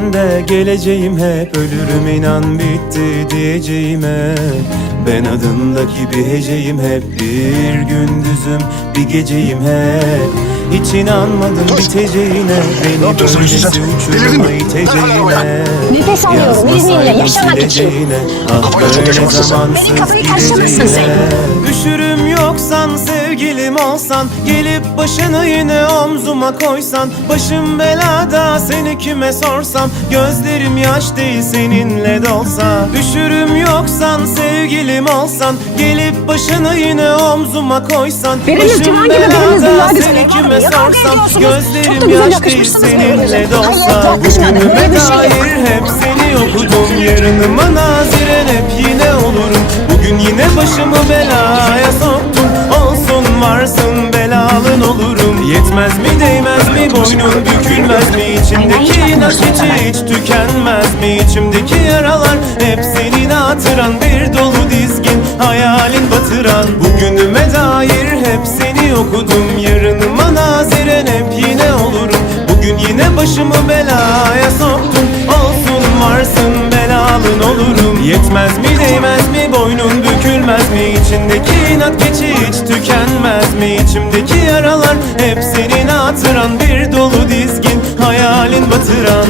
De geleceğim hep Ölürüm inan bitti diyeceğime. Ben adındaki bir heceyim hep Bir gündüzüm bir geceyim hep Hiç inanmadım biteceğine. Beni yapıyorsun? böylesi Hüsnü sen? Delirdin mi? iteceğine Nefes alıyorum izninle yaşamak için. sileceğine Ah Kafayı çok böyle yaşamışsın sen. zamansız Beni kafayı taşlamışsın gideceğine. Üşürüm yoksan sevgilim olsan Gelip başını yine omzuma koysan Başım belada seni kime sorsam Gözlerim yaş değil seninle dolsa. Üşürüm yoksan sevgilim olsan Gelip başını yine omzuma koysan Benim ülkem hangi bedeniniz belada dünya güzeli seni var kime sorsam Gözlerim yaş değil seninle yakışmadı. Böyle Bugünüme dair hep seni okudum. Yarınıma naziren hep yine olurum. Bugün yine başımı belaya soktum. Olsun varsın belalın olurum. Yetmez mi değmez mi boynun bükülmez mi? İçimdeki inat içi hiç tükenmez mi? İçimdeki yaralar hep senin hatıran Bir dolu dizgin hayalin batıran. Bugünüme dair hep seni okudum. Yarınıma başımı belaya soktum Olsun varsın belalın olurum. Yetmez mi değmez mi boynun bükülmez mi? İçindeki inat geçi hiç tükenmez mi? İçimdeki yaralar hep senin hatıran Bir dolu dizgin hayalin batıran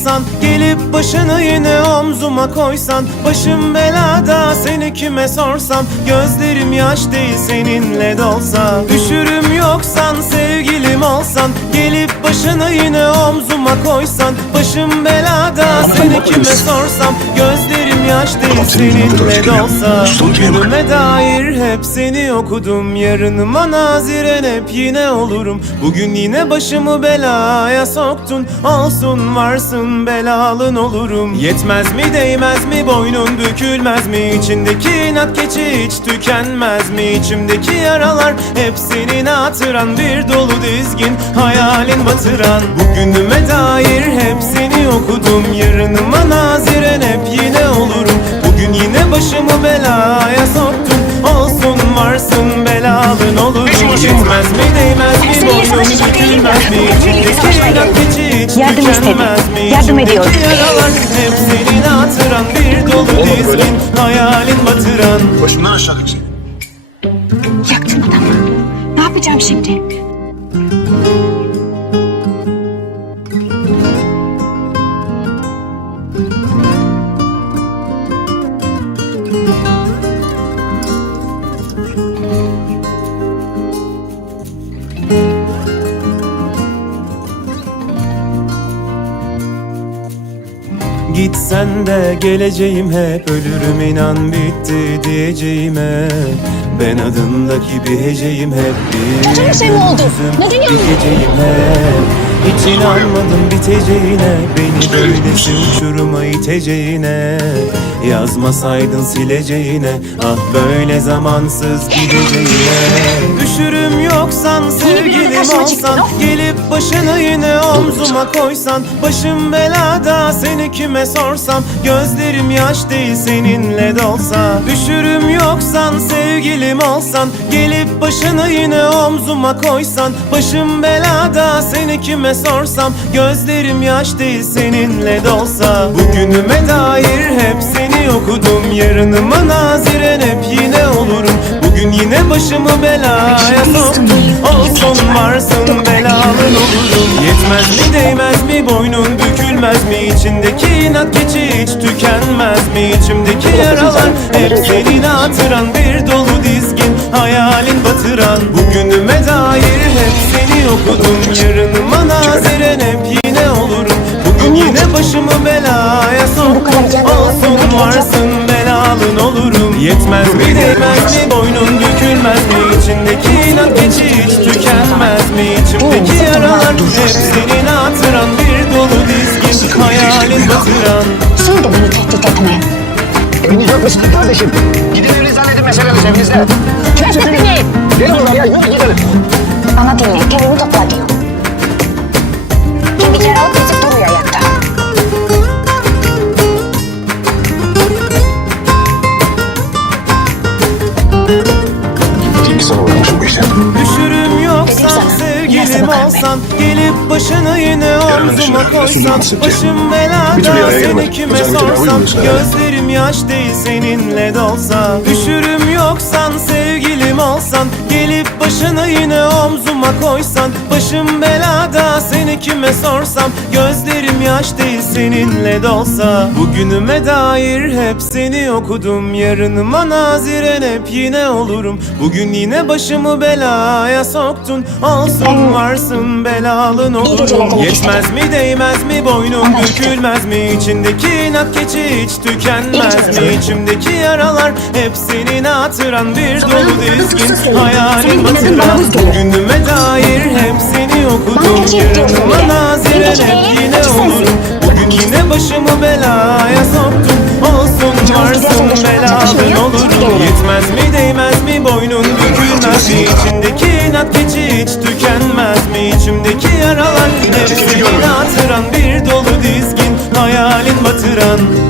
olsan Gelip başını yine omzuma koysan Başım belada seni kime sorsam Gözlerim yaş değil seninle dolsa. Üşürüm yoksan sevgilim olsan Gelip başını yine omzuma koysan Başım belada seni kime sorsam Gözlerim yaş değil seninle kime bak. Bugünüme dair hep seni okudum. Yarınıma naziren hep yine olurum. Bugün yine başımı belaya soktun. Olsun varsın belalın olurum. Yetmez mi değmez mi? Boynun bükülmez mi? İçindeki inat keçi hiç tükenmez mi? İçimdeki yaralar hep senin hatıran. Bir dolu dizgin hayalin batıran. Bugünüme dair hep seni okudum. Yarınıma naziren hep yine başımı belaya soktun Olsun varsın belalın olurum Yetmez mi değmez mi boynun bükülmez mi İçindeki inat geçi hiç Yardım istedim. tükenmez mi Yardım ediyorum. yaralar hep senin hatıran Bir dolu dizgin hayalin batıran Başımdan aşağı gidecek. Yaktın adamı. Ne yapacağım şimdi? Gitsen de geleceğim hep Ölürüm inan bitti diyeceğime. Ben adındaki bir heceyim hep Bir Kötü bir şey mi oldu? bir yalnız? geceyim hep. Hiç inanmadım biteceğine. Beni böylesi uçuruma iteceğine Yazmasaydın sileceğine Ah böyle zamansız gideceğine. Üşürüm yoksan sevgilim olsan? Gelip başını yine omzuma koysan Başım belada seni kime sorsam Gözlerim yaş değil seninle dolsa. Üşürüm yoksan sevgilim olsan Gelip başını yine omzuma koysan Başım belada seni kime sorsam Gözlerim yaş değil seninle dolsa. Bugünüme dair hep seni okudum Yarınıma naziren hep yine olurum. Bugün yine başımı belaya soktum Olsun varsın belalın olurum. Yetmez mi değmez mi boynun bükülmez mi? İçindeki inat geçi hiç tükenmez mi? İçimdeki yaralar hep senin hatıran Bir dolu dizgin. Hayalin batıran Bugünüme dair hep seni okudum. Yarınıma naziren hep yine yine başımı belaya soktum Olsun varsın belalın olurum. Yetmez mi? Değmez mi? Boynun bükülmez mi? İçindeki inat geçi hiç tükenmez mi? İçimdeki yaralar hep senin hatıran. Bir dolu dizgin hayalin batıran. Şimdi beni tehdit etme. Eviniz yok mu senin kardeşim? Gidin evinize evinize. Kes sesini. Sana uğramışım bu işe. Düşürüm olsan Gelip başını yine omzuma koysan? Başım belada seni kime sorsam. Gözlerim yaş değil seninle dolsa. Düşürüm yoksan sevgilim olsan Gelip başını yine omzuma koysan. Başım belada seni kime sorsam Gözlerim yaş değil seninle dolsa. Bugünüme dair hep seni okudum Yarınıma naziren hep yine olurum. Bugün yine başımı belaya soktun Olsun varsın belalın olurum Yetmez mi değmez mi boynum bükülmez mi? İçindeki inat keçi hiç tükenmez mi? İçimdeki yaralar hep senin hatıran Bir dolu dizgin hayalin batıran Bugünüme dair hep seni okudum. Yarınıma naziren hep yine olurum Bugün yine başımı belaya soktun Olsun varsın belalın olurum Yetmez mi değmez mi boynun bükülmez mi? İçindeki inat keçi hiç tükenmez mi İçimdeki yaralar? Hep senin hatıran Bir dolu dizgin hayalin batıran